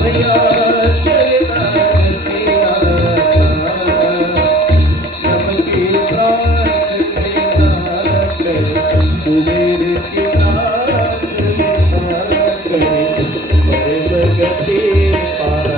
भैया शरणागति नमके प्रास लेना करे कुबेर की प्रास लेना करे भगति पार